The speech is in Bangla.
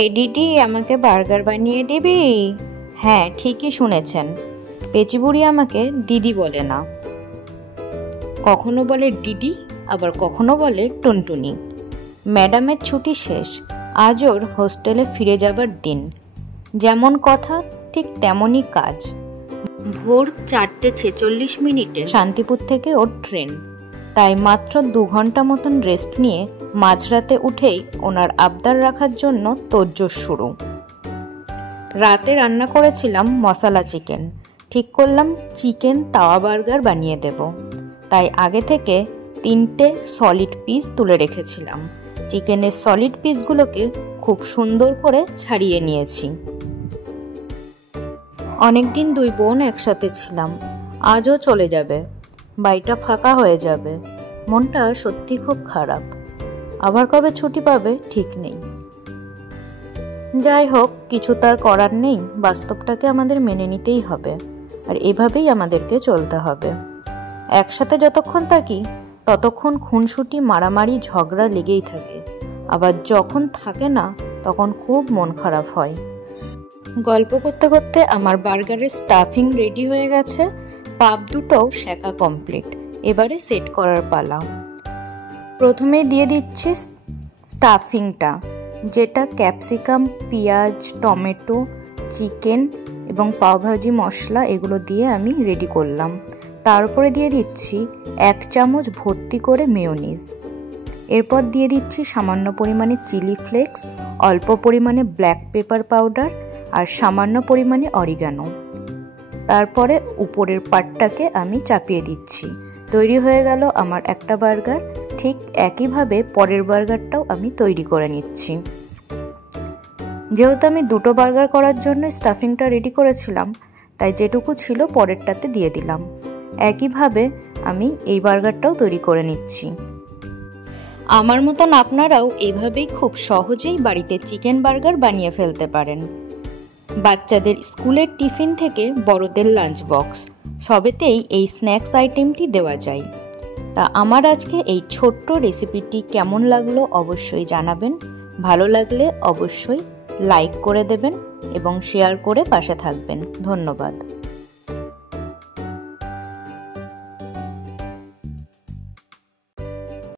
এই দিদি, আমাকে বার্গার বানিয়ে দিবি? হ্যাঁ, ঠিকই শুনেছেন, পেঁচিবুড়ি আমাকে দিদি বলে না, কখনো বলে দিদি, আবার কখনো বলে টুনটুনি। ম্যাডামের ছুটি শেষ, আজ ওর হোস্টেলে ফিরে যাবার দিন। যেমন কথা ঠিক তেমনই কাজ। ভোর 4:46 শান্তিপুর থেকে ওর ট্রেন, তাই মাত্র 2 ঘন্টা মতন রেস্ট নিয়ে মাঝরাতে উঠেই ওনার আবদার রাখার জন্য তোড়জোড় শুরু। রাতে রান্না করেছিলাম মশলা চিকেন, ঠিক করলাম চিকেন তাওয়া বার্গার বানিয়ে দেব, তাই আগে থেকে 3টে সলিড পিস তুলে রেখেছিলাম। চিকেনের সলিড পিসগুলোকে খুব সুন্দর করে ছাড়িয়ে নিয়েছি। অনেকদিন 2 বোন একসাথে ছিলাম, আজও চলে যাবে, বাড়িটা ফাঁকা হয়ে যাবে। মনটা সত্যি খুব খারাপ, আবার কবে ছুটি পাবে ঠিক নেই। যাই হোক, কিছু তার করার নেই, বাস্তবটাকে আমাদের মেনে নিতেই হবে, আর এভাবেই আমাদেরকে চলতে হবে। একসাথে যতক্ষণ থাকি ততক্ষণ খুনসুটি, মারামারি, ঝগড়া লেগেই থাকে, আবার যখন থাকে না তখন খুব মন খারাপ হয়। গল্প করতে করতে আমার বার্গারের স্টাফিং রেডি হয়ে গেছে, পাপ দুটোও সেকা কমপ্লিট, এবারে সেট করার পালা। প্রথমেই দিয়ে দিচ্ছি স্টাফিংটা, যেটা ক্যাপসিকাম, পেঁয়াজ, টমেটো, চিকেন এবং পাওভাজি মশলা এগুলো দিয়ে আমি রেডি করলাম। তারপরে দিয়ে দিচ্ছি 1 চামচ ভর্তি করে মেয়োনিজ। এরপর দিয়ে দিচ্ছি সামান্য পরিমাণে চিলি ফ্লেক্স, অল্প পরিমাণে ব্ল্যাক পেপার পাউডার আর সামান্য পরিমাণে অরিগানো। তারপরে উপরের পাটটাকে আমি চাপিয়ে দিচ্ছি। তৈরি হয়ে গেল আমার একটা বার্গার। ঠিক একইভাবে পরের বার্গারটাও আমি তৈরি করে নিচ্ছি। যেহেতু আমি 2টো বার্গার করার জন্য স্টাফিংটা রেডি করেছিলাম, তাই যেটুকু ছিল পরেরটাতে দিয়ে দিলাম। একইভাবে আমি এই বার্গারটাও তৈরি করে নিচ্ছি। আমার মতন আপনারাও এইভাবেই খুব সহজেই বাড়িতে চিকেন বার্গার বানিয়ে ফেলতে পারেন। বাচ্চাদের স্কুলের টিফিন থেকে বড়দের লাঞ্চ বক্স সবেতেই এই স্ন্যাক্স আইটেমটি দেওয়া যায়। তা আমার আজকে এই ছোট্ট রেসিপিটি কেমন লাগলো অবশ্যই জানাবেন। ভালো লাগলে অবশ্যই লাইক করে দেবেন এবং শেয়ার করে পাশে থাকবেন। ধন্যবাদ।